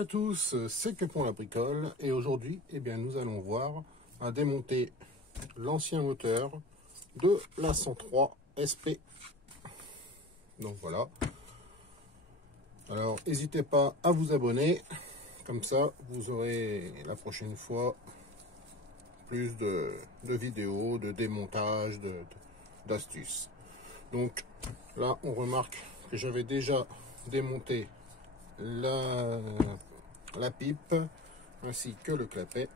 à tous, c'est Pépon la bricole et aujourd'hui nous allons voir à démonter l'ancien moteur de la 103 SP. Donc voilà. Alors n'hésitez pas à vous abonner, comme ça vous aurez la prochaine fois plus de vidéos, de démontage, d'astuces. Donc là on remarque que j'avais déjà démonté la pipe ainsi que le clapet.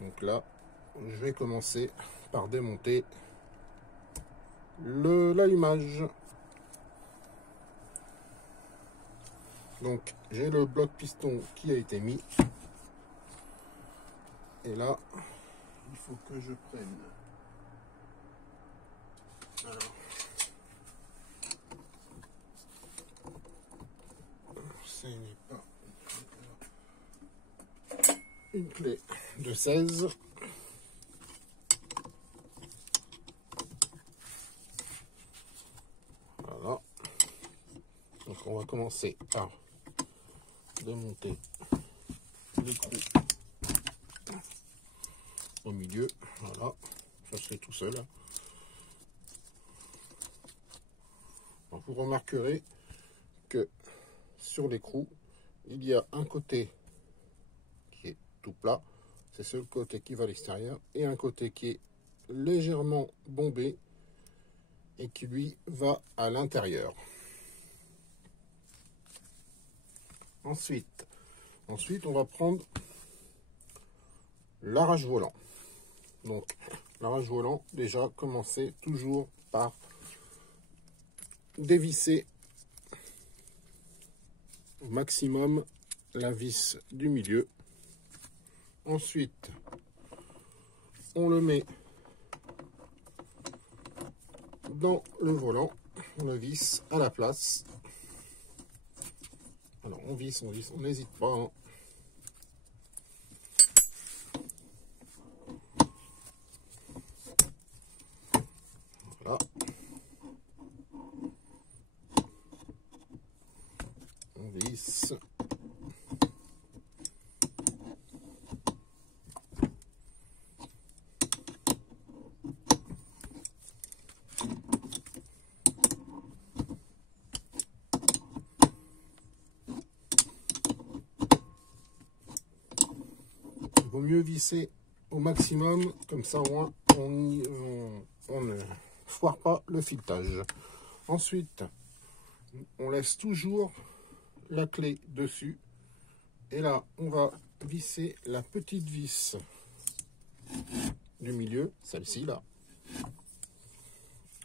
Donc là je vais commencer par démonter l'allumage. Donc j'ai le bloc piston qui a été mis et là il faut que je prenne une clé de 16. Voilà. Donc on va commencer par démonter l'écrou au milieu. Voilà, ça se fait tout seul. Alors, vous remarquerez que sur l'écrou, il y a un côté qui est tout plat, c'est ce côté qui va à l'extérieur, et un côté qui est légèrement bombé et qui lui va à l'intérieur. Ensuite, on va prendre l'arrache volant. Donc, l'arrache volant, déjà, commencez toujours par dévisser au maximum la vis du milieu. Ensuite, on le met dans le volant, on le visse à la place. Alors on visse, on n'hésite pas, hein. Voilà. On visse. Il vaut mieux visser au maximum, comme ça au moins on ne foire pas le filetage. Ensuite, on laisse toujours la clé dessus et là on va visser la petite vis du milieu, celle-ci là,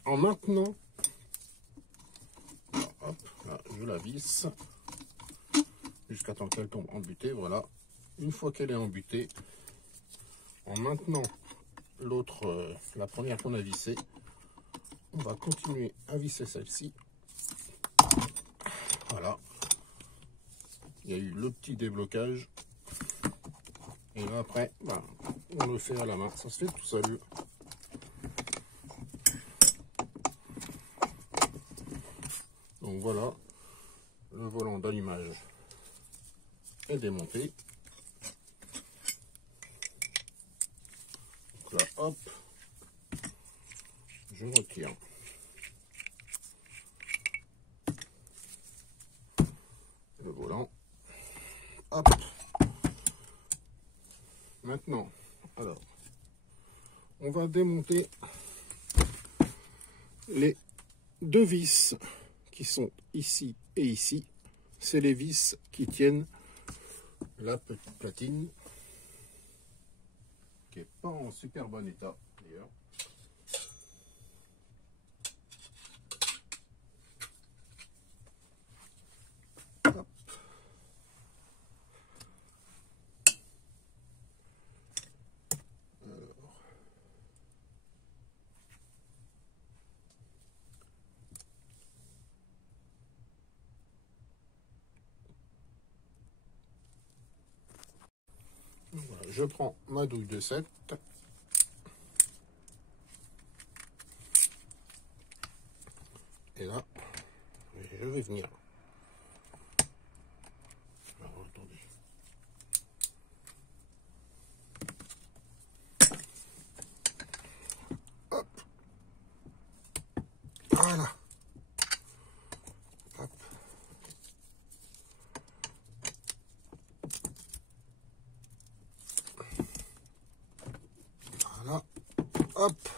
en maintenant, hop, là, je la visse jusqu'à temps qu'elle tombe en butée. Voilà, une fois qu'elle est en butée, en maintenant l'autre, la première qu'on a vissée, on va continuer à visser celle-ci. Voilà, il y a eu le petit déblocage et là après on le fait à la main, ça se fait tout seul. Donc voilà, le volant d'allumage est démonté. Donc là, hop, je retire le volant. Hop. Maintenant, alors, on va démonter les deux vis qui sont ici et ici. C'est les vis qui tiennent la petite platine, qui n'est pas en super bon état d'ailleurs. Voilà, je prends ma douille de 7. Et là, je vais venir. Alors, attendez. Voilà. Hop. Voilà. Hop.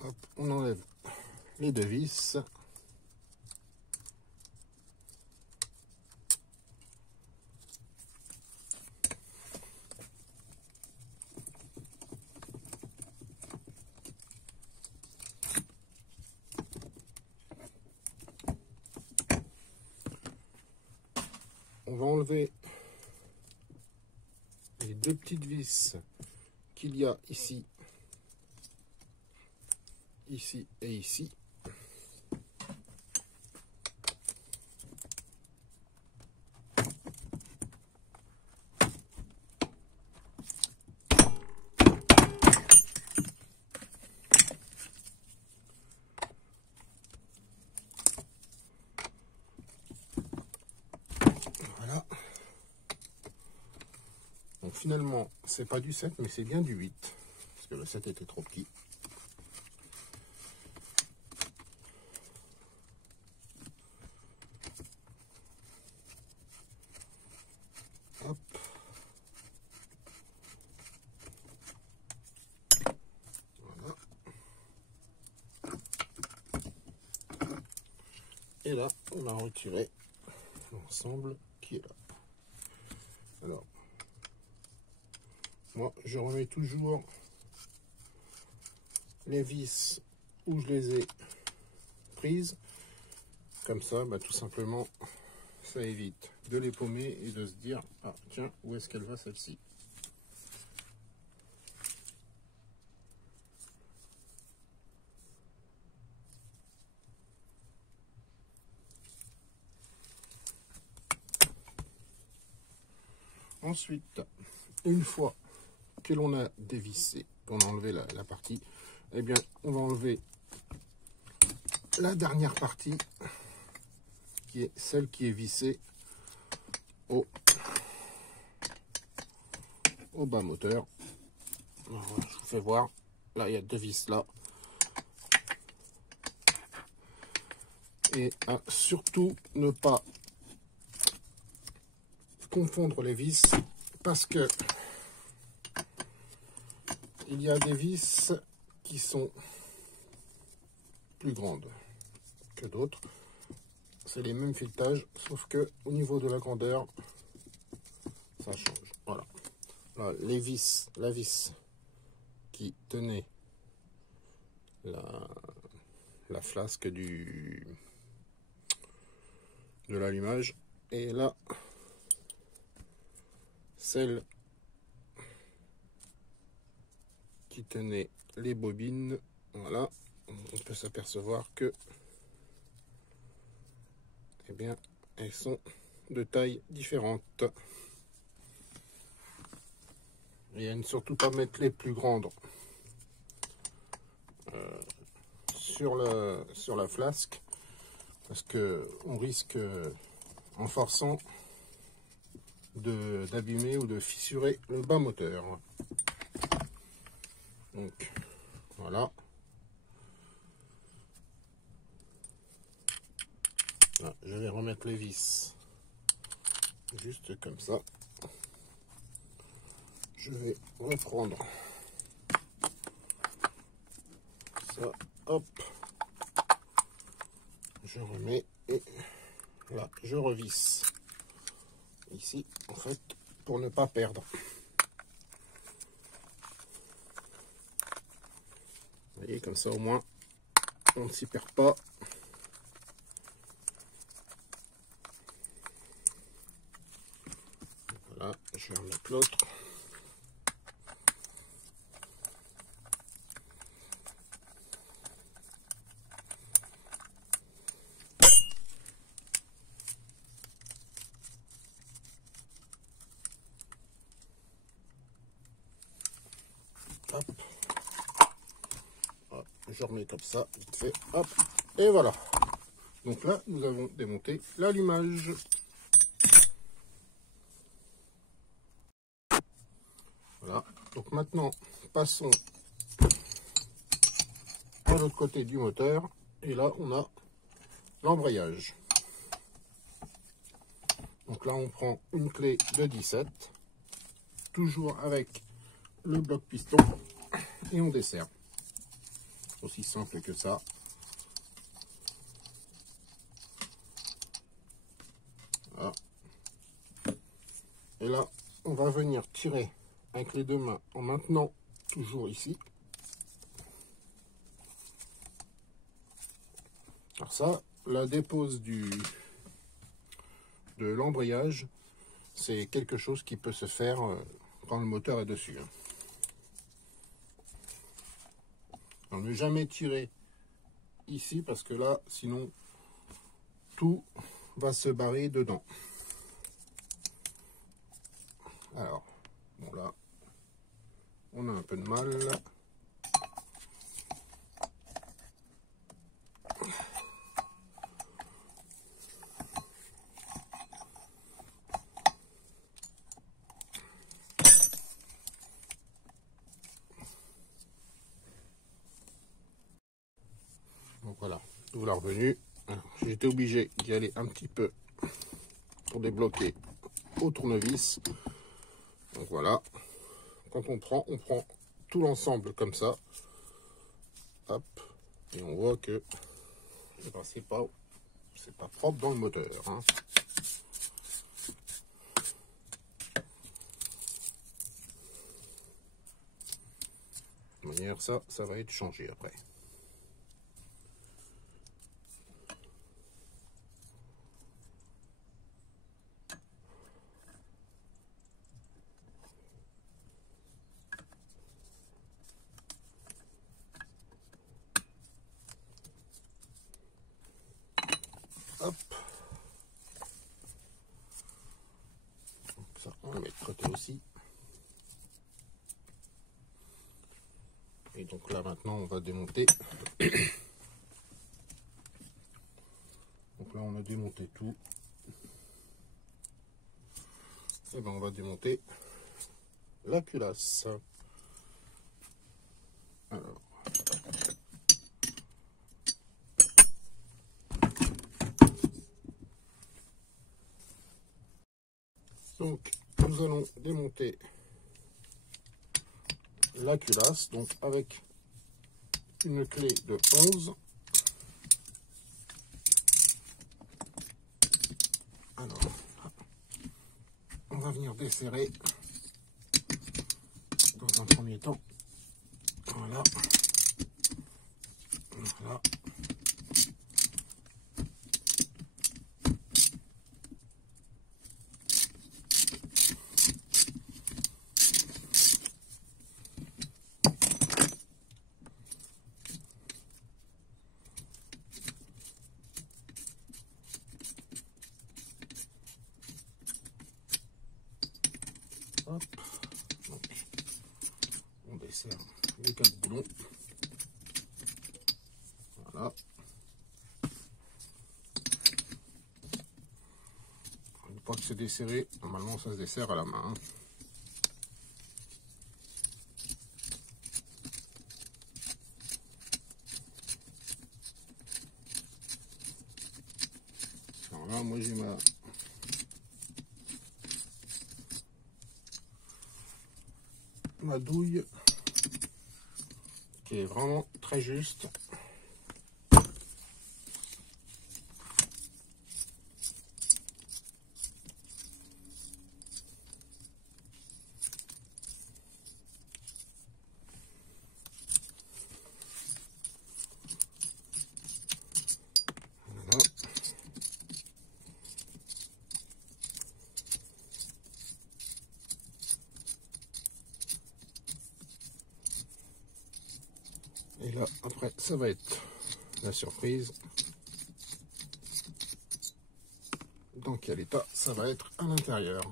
Hop. On enlève les deux vis. On va enlever les deux petites vis qu'il y a ici, ici et ici. Voilà. Donc finalement, c'est pas du 7, mais c'est bien du 8. Parce que le 7 était trop petit. Hop. Voilà. Et là, on a retiré l'ensemble qui est là. Alors, moi, je remets toujours les vis où je les ai prises. Comme ça, bah, tout simplement, ça évite de les paumer et de se dire, ah tiens, où est-ce qu'elle va celle-ci? Ensuite, une fois que l'on a dévissé, qu'on a enlevé la partie, eh bien, on va enlever la dernière partie, qui est celle qui est vissée au bas moteur. Alors, je vous fais voir. Là, il y a deux vis là. Et surtout, ne pas confondre les vis, parce que il y a des vis qui sont plus grandes que d'autres. C'est les mêmes filetages, sauf que au niveau de la grandeur, ça change. Voilà. Là, les vis, la vis qui tenait la flasque de l'allumage, et là, celle qui tenait les bobines. Voilà, on peut s'apercevoir que, eh bien, elles sont de taille différente. Et à ne surtout pas mettre les plus grandes sur la flasque, parce que on risque, en forçant, d'abîmer ou de fissurer le bas moteur. Donc voilà. Là, je vais remettre les vis juste comme ça. Je vais reprendre ça, hop, je remets et là je revisse ici, en fait, pour ne pas perdre. Vous voyez, comme ça au moins on ne s'y perd pas. Voilà, je vais remettre l'autre. Hop. Hop, je remets comme ça, vite fait, hop, et voilà. Donc là, nous avons démonté l'allumage. Voilà, Donc maintenant, passons à l'autre côté du moteur. Et là, on a l'embrayage. Donc là, on prend une clé de 17, toujours avec le bloc piston, et on desserre. Aussi simple que ça. Voilà. Et là, on va venir tirer avec les deux mains en maintenant toujours ici. Alors ça, la dépose de l'embrayage, c'est quelque chose qui peut se faire quand le moteur est dessus. Alors, ne jamais tirer ici parce que là, sinon, tout va se barrer dedans. Alors, bon là, on a un peu de mal. Donc voilà, voilà revenu. J'ai été obligé d'y aller un petit peu pour débloquer au tournevis. Donc voilà, quand on prend tout l'ensemble comme ça. Hop, et on voit que eh ben, c'est pas propre dans le moteur. Hein. De manière, ça va être changé après. Hop. Donc ça, on va mettre de côté aussi. Et donc là, maintenant, on va démonter. Donc là, on a démonté tout. Et ben, on va démonter la culasse. Alors. Donc, nous allons démonter la culasse, donc avec une clé de 11. Alors, on va venir desserrer dans un premier temps. Voilà. Voilà. Hop. Donc, on desserre les 4 boulons. Voilà. Une fois que c'est desserré, normalement ça se dessert à la main. Alors là, moi j'ai ma douille qui est vraiment très juste. Voilà. Et là, après, ça va être la surprise. Dans quel état ça va être à l'intérieur.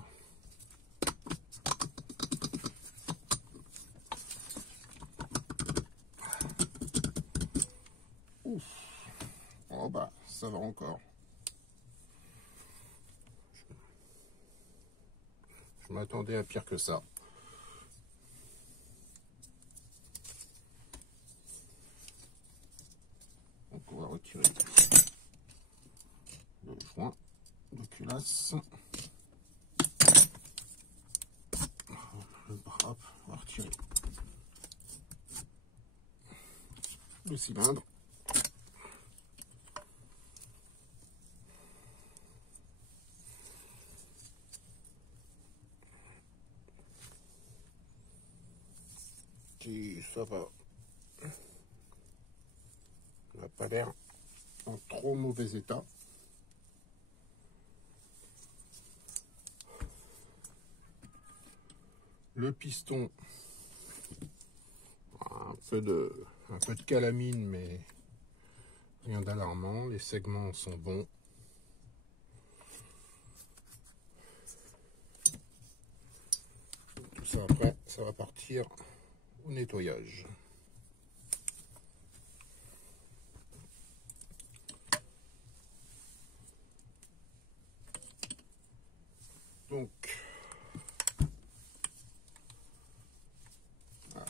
Ouf. Oh bah, ça va encore. Je m'attendais à pire que ça. cylindre. Qui, ça va. On n'a pas l'air en trop mauvais état. Le piston, un peu de calamine, mais rien d'alarmant. Les segments sont bons. Tout ça après, ça va partir au nettoyage. Donc, voilà.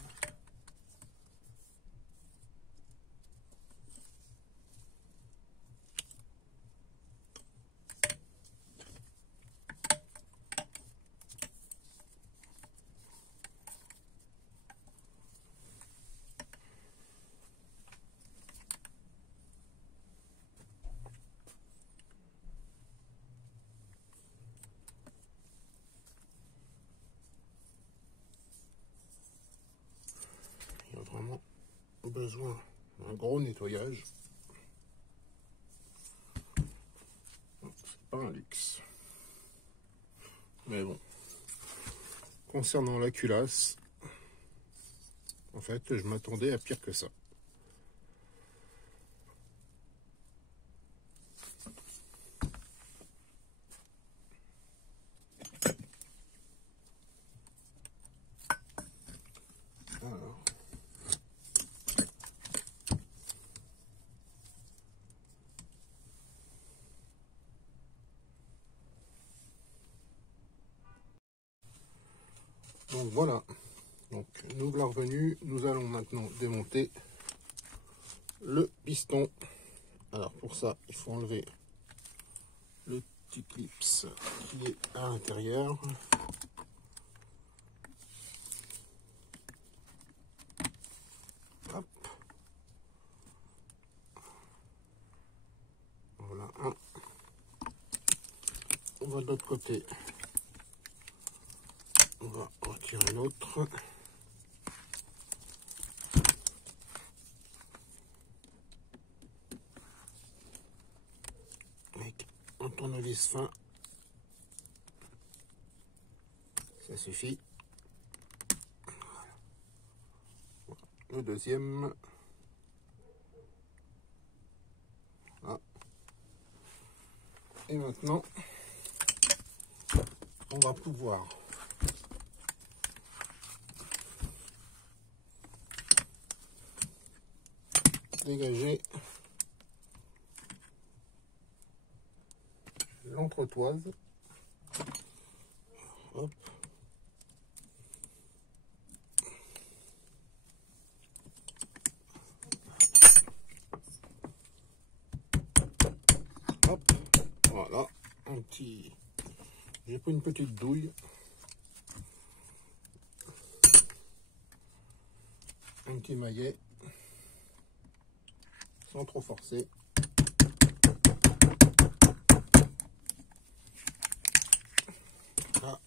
Il y a vraiment besoin d'un gros nettoyage. C'est pas un luxe. Mais bon. Concernant la culasse, en fait, je m'attendais à pire que ça. Alors. Donc voilà. Donc nous voilà revenus. Nous allons maintenant démonter le piston. Alors pour ça, il faut enlever le petit clip qui est à l'intérieur. Hop. Voilà un. On va de l'autre côté. On va retirer l'autre. Avec un tournevis fin. Ça suffit. Voilà. Le deuxième. Voilà. Et maintenant, on va pouvoir dégager l'entretoise. Hop. Hop. Voilà. Un petit. J'ai pris une petite douille. Un petit maillet. Sans trop forcer. Là.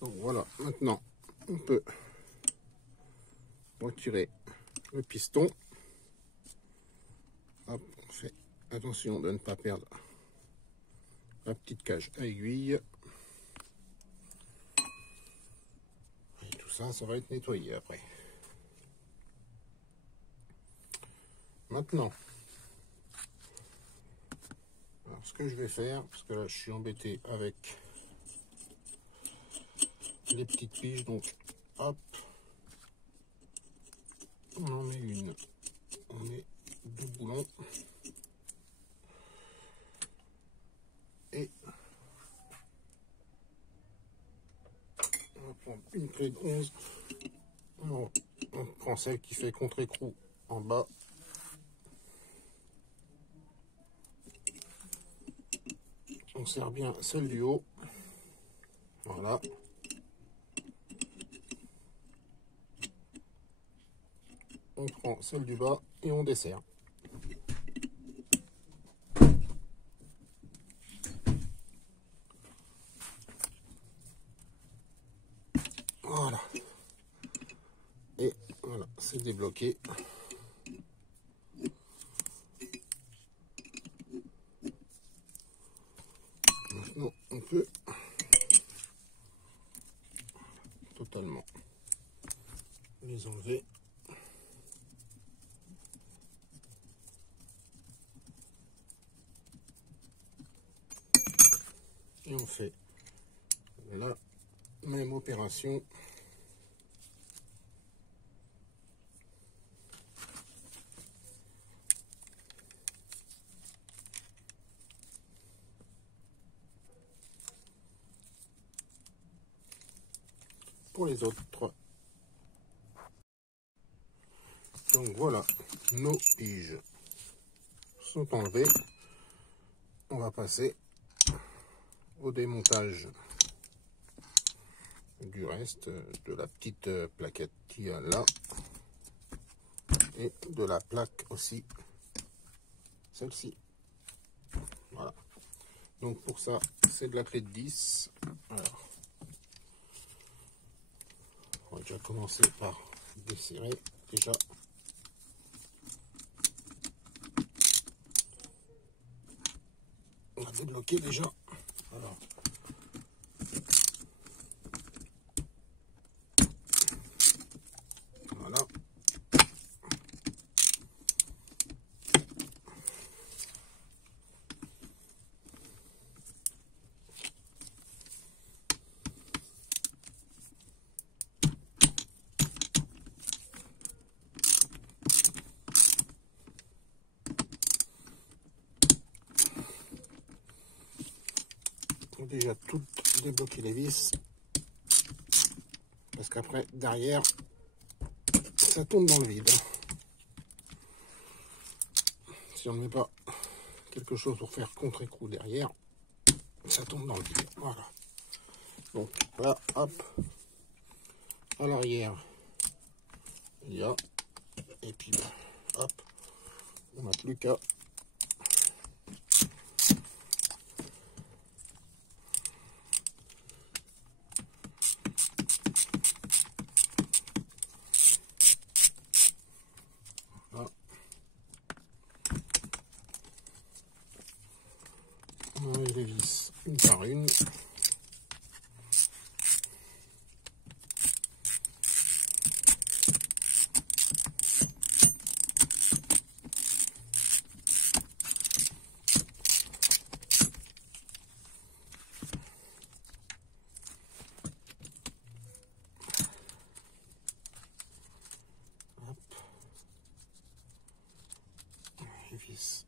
Donc voilà, maintenant on peut retirer le piston. Hop, on fait attention de ne pas perdre la petite cage à aiguille. Et tout ça, ça va être nettoyé après. Maintenant, alors ce que je vais faire, parce que là je suis embêté avec les petites piges, donc hop, on en met une, on met deux boulons et on va prendre une clé de 11, on prend celle qui fait contre-écrou en bas. On serre bien celle du haut. Voilà. On prend celle du bas et on desserre. Voilà. Et voilà, c'est débloqué. Maintenant, on peut totalement les enlever. Et on fait la même opération pour les autres. Donc voilà, nos piges sont enlevées. On va passer au démontage du reste de la petite plaquette qu'il y a là et de la plaque aussi, celle-ci. Voilà. Donc pour ça, c'est de la clé de 10. Alors, on va déjà commencer par desserrer déjà. On a débloqué déjà. Alors, voilà. Déjà tout débloquer les vis parce qu'après derrière ça tombe dans le vide si on ne met pas quelque chose pour faire contre-écrou derrière, ça tombe dans le vide. Voilà, donc là hop, à l'arrière il y a, et puis hop, on n'a plus qu'à on enlève les vis une par une. Hop. Les vis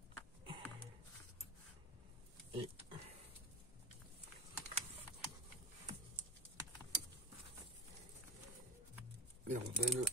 et les rondelles.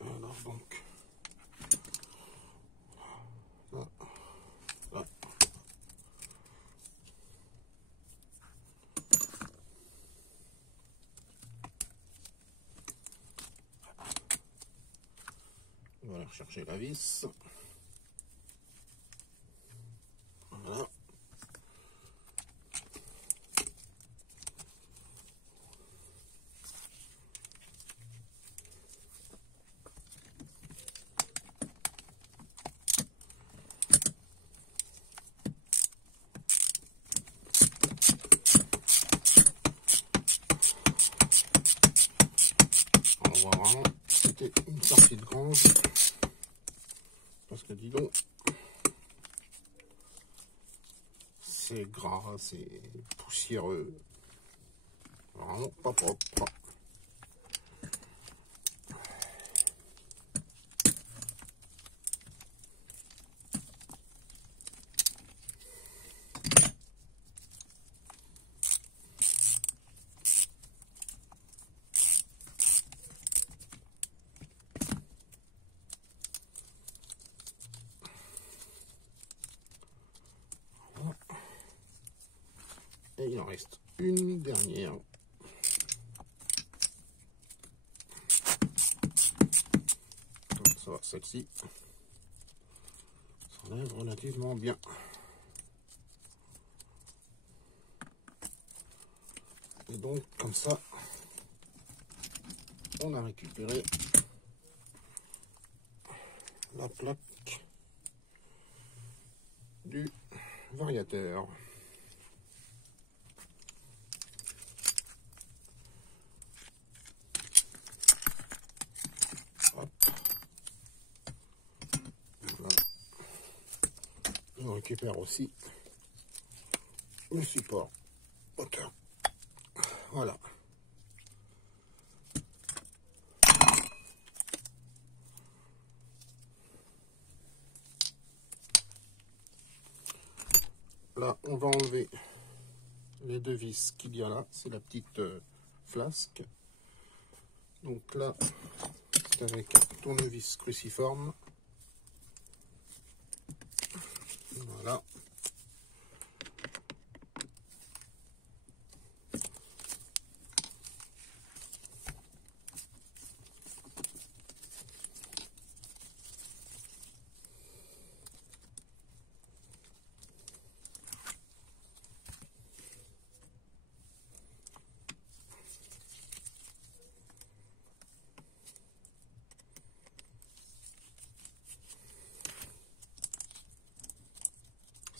Alors donc là, là. On va aller rechercher la vis. Voilà. dis donc, c'est gras, c'est poussiéreux, vraiment pas propre. Et il en reste une dernière. Ça va, celle-ci s'enlève relativement bien. Et donc, comme ça, on a récupéré la plaque du variateur. Hop. Voilà. On récupère aussi le support moteur. Voilà. Là, on va enlever les deux vis qu'il y a là. C'est la petite flasque. Donc là, c'est avec un tournevis cruciforme. Voilà.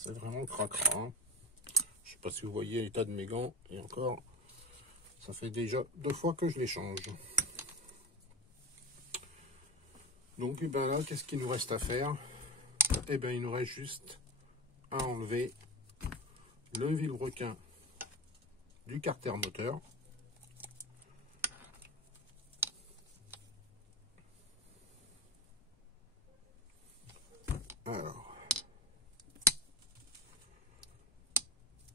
C'est vraiment cracra. Hein. Je sais pas si vous voyez l'état de mes gants. Et encore, ça fait déjà 2 fois que je les change. Donc, et ben là, qu'est-ce qu'il nous reste à faire? Et ben, il nous reste juste à enlever le vilebrequin du carter moteur. Alors,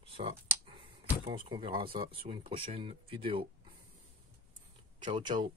ça, je pense qu'on verra ça sur une prochaine vidéo. Ciao, ciao.